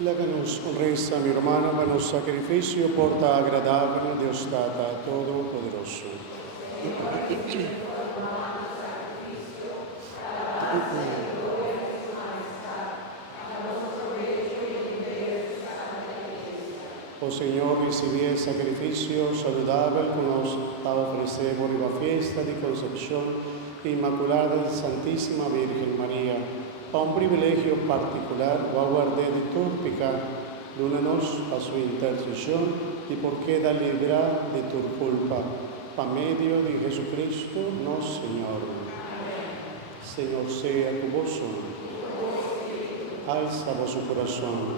Láganos, honreza, mi hermano, mano sacrificio, porta agradable, Dios Tata Todopoderoso. Oh Señor, recibí el sacrificio saludable que nos ofrecemos en la fiesta de Concepción Inmaculada de Santísima Virgen María. A un privilegio particular, o aguardé de tu pecado, dónanos a su intercesión y por queda librar de tu culpa. A medio de Jesucristo, nuestro Señor. Señor sea tu gozo. Alza vuestro corazón.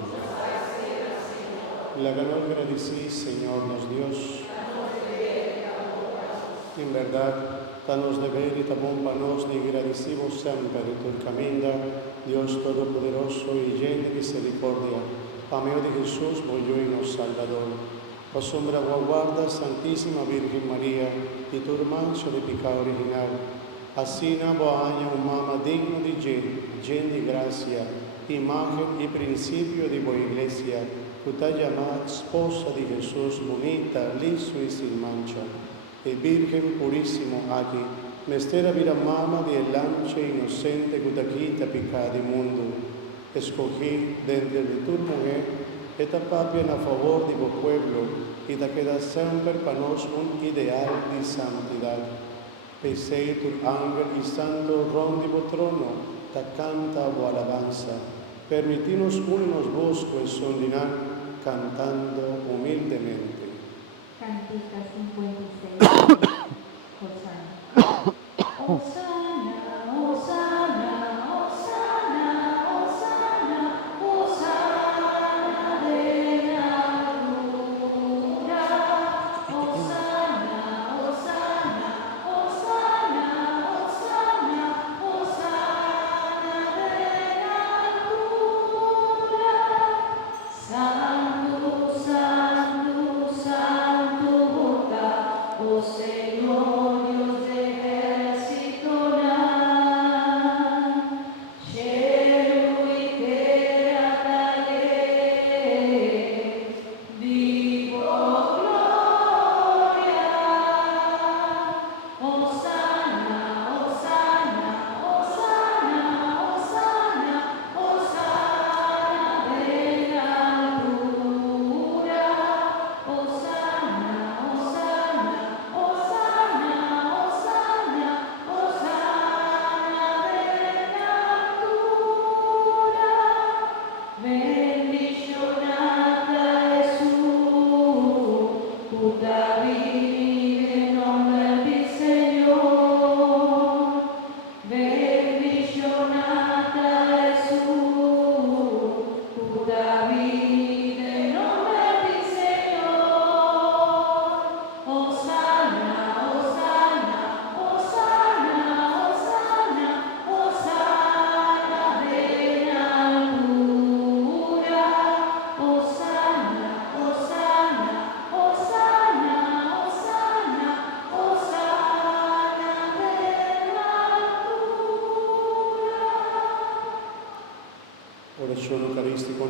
La ganó agradecí, Señor, nos Dios. En verdad, danos de ver y también panos de agradecimos siempre tu camino, Dios Todopoderoso y lleno de misericordia. A medio de Jesús, voy y nos Salvador. O sombra guarda, Santísima Virgen María, y tu mancha de pecado original. Así na boaña un mama digno de lleno de gracia, imagen y principio de buena iglesia. Tu te llamada esposa de Jesús, bonita, liso y sin mancha, y virgen purísimo aquí, mestera vida mama de el ancha inocente que te quita pecado del mundo. Escogí dentro de tu mujer, esta papia a favor de tu pueblo, y te queda siempre para nosotros un ideal de santidad. Pesé tu ángel y santo ron de tu trono, te canta tu alabanza. Permitinos unirnos vos con sondinar, cantando humildemente. Cantica 56. Hosanna. Hosanna, Hosanna, Hosanna, Hosanna, Hosanna de la altura. Hosanna, Hosanna, Hosanna, Hosanna, Hosanna de la altura. Santo, Santo, Santo, oh Señor, Dios de ejército, cielo y tierra vivo gloria. Hosanna, Hosanna, Hosanna, Hosanna, Hosanna de la altura. Hosanna, Hosanna, Hosanna, Hosanna, Hosanna de la altura. Bendicionata Jesús, puta vive en nombre del Señor. Bendicionata Jesús, puta vive en nombre del Señor. Hosanna, Hosanna, Hosanna, Hosanna, Hosanna de la altura. Hosanna, Hosanna, Hosanna, Hosanna, Hosanna de la altura. Oración eucarística.